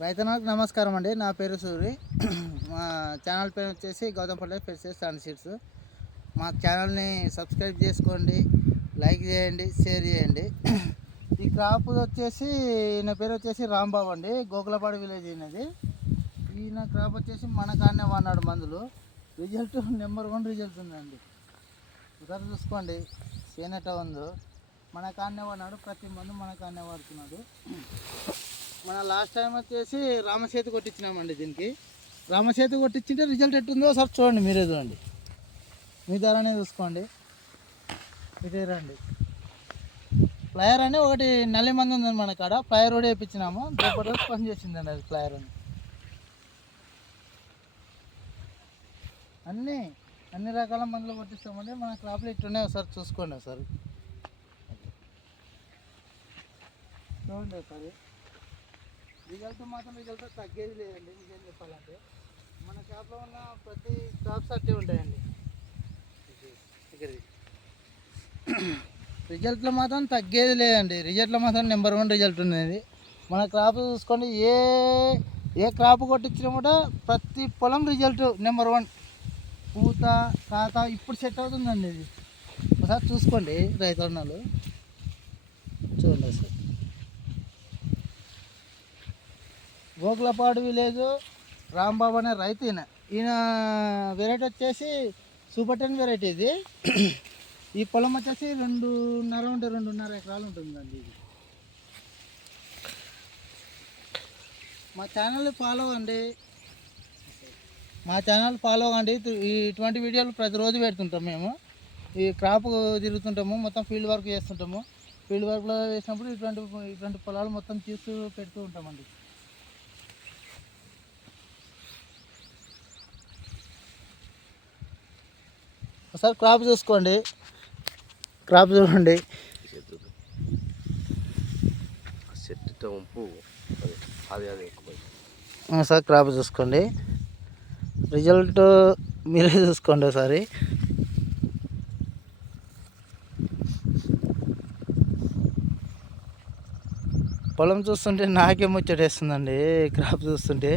రైతన్నలకు నమస్కారం అండి. నా పేరు సూరి. మా ఛానల్ పేరు వచ్చేసి గౌతంపల్లి పెర్సెస్ అండ్ సీడ్స్. మా ఛానల్ని సబ్స్క్రైబ్ చేసుకోండి, లైక్ చేయండి, షేర్ చేయండి. ఈ క్రాప్ వచ్చేసి ఈయన పేరు వచ్చేసి రాంబాబు అండి, గోకులపాడు విలేజ్ అయినది. ఈయన క్రాప్ వచ్చేసి మన కాడనే వాడినాడు మందులు. రిజల్ట్ నెంబర్ 1 రిజల్ట్ ఉందండి. ఒకసారి చూసుకోండి సేనట ఉందో. మన కాడనే వాడినాడు, ప్రతి మందు మన కాడనే వాడుతున్నాడు. మన లాస్ట్ టైం వచ్చేసి రామసేతు కొట్టించినామండి. దీనికి రామసేతు కొట్టించింటే రిజల్ట్ ఎట్టుందో ఒకసారి చూడండి, మీరే చూడండి, మీ ధరనే చూసుకోండి. ఇదే రండి. ఫ్లయర్ అని ఒకటి నల్లి మంది ఉందండి మన కాడ, ఫ్లయర్ కూడా వేయించినాము. జబర్దస్త్ పని చేసిందండి అది ఫ్లయర్ అని. అన్ని రకాల మందులు కొట్టిస్తామండి. మన క్రాప్లో ఇట్టున్నాయి, ఒకసారి చూసుకోండి. ఒకసారి చూడండి ఒకసారి. రిజల్ట్ మాత్రం రిజల్ట్ తగ్గేది లేదండి. నిజం చెప్పాలంటే మన క్రాప్లో ఉన్న ప్రతి క్రాప్స్ అట్టే ఉంటాయండి. రిజల్ట్లో మాత్రం తగ్గేది లేదండి. రిజల్ట్లో మాత్రం నెంబర్ 1 రిజల్ట్ ఉన్నది. మన క్రాప్ చూసుకోండి, ఏ క్రాప్ కొట్టించినా కూడా ప్రతి పొలం రిజల్ట్ నెంబర్ 1. పూత కాత ఇప్పుడు సెట్ అవుతుందండి. ఇది ఒకసారి చూసుకోండి రైతన్నలు, చూడండి సార్. గోకులపాడు విలేజ్ రాంబాబు అనే రైతు ఈయన వెరైటీ వచ్చేసి సూపర్ 10 వెరైటీ. ఇది ఈ పొలం వచ్చేసి 2.5 ఎకరాలు ఉంటుందండి. ఇది మా ఛానల్ ఫాలో అండి. ఇటువంటి వీడియోలు ప్రతిరోజు పెడుతుంటాం మేము. ఈ క్రాప్ తిరుగుతుంటాము, మొత్తం ఫీల్డ్ వర్క్ చేస్తుంటాము. ఫీల్డ్ వర్క్లో వేసినప్పుడు ఇటువంటి పొలాలు మొత్తం చూస్తూ పెడుతూ ఉంటామండి. ఒకసారి క్రాప్ చూసుకోండి, క్రాప్ చూడండి. ఒకసారి క్రాప్ చూసుకోండి, రిజల్ట్ మీరే చూసుకోండి ఒకసారి. పొలం చూస్తుంటే నాకే ముచ్చటేస్తుందండి. క్రాప్ చూస్తుంటే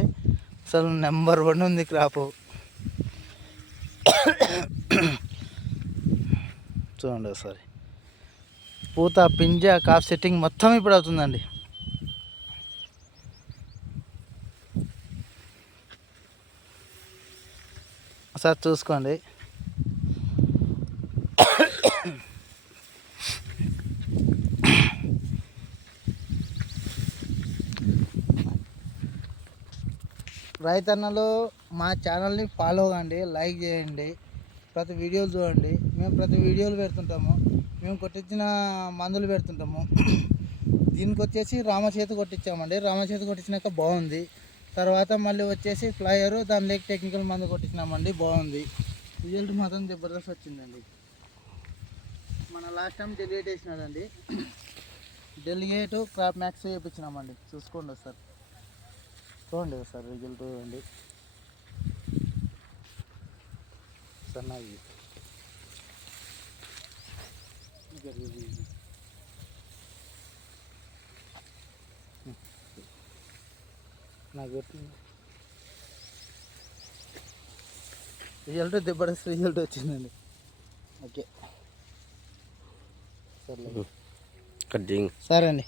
అసలు నెంబర్ 1 ఉంది క్రాపు. చూడండి ఒకసారి. పూత పింజ కాప్ సెట్టింగ్ మొత్తం ఇప్పుడు అవుతుందండి. ఒకసారి చూసుకోండి. రైతన్నలు మా ఛానల్ని ఫాలో కండి, లైక్ చేయండి, ప్రతి వీడియోలు చూడండి. మేము ప్రతి వీడియోలు పెడుతుంటాము, మేము కొట్టించిన మందులు పెడుతుంటాము. దీనికి వచ్చేసి రామచేతు కొట్టించామండి. రామచేతు కొట్టించినాక బాగుంది. తర్వాత మళ్ళీ వచ్చేసి ఫ్లయరు, దాని లేక టెక్నికల్ మందు కొట్టించినామండి, బాగుంది. రిజల్ట్ మాత్రం జబర్దస్త్ వచ్చిందండి. మన లాస్ట్ టైం డెలిగేట్ వేసినాడండి. డెలిగేట్ క్రాప్ మ్యాక్స్ వేయించినామండి. చూసుకోండి ఒకసారి, చూడండి ఒకసారి రిజల్ట్ చూడండి. సన్నది నాకు రిజల్ట్ జబర్దస్త్ రిజల్ట్ వచ్చిందండి. ఓకే, సరే అండి.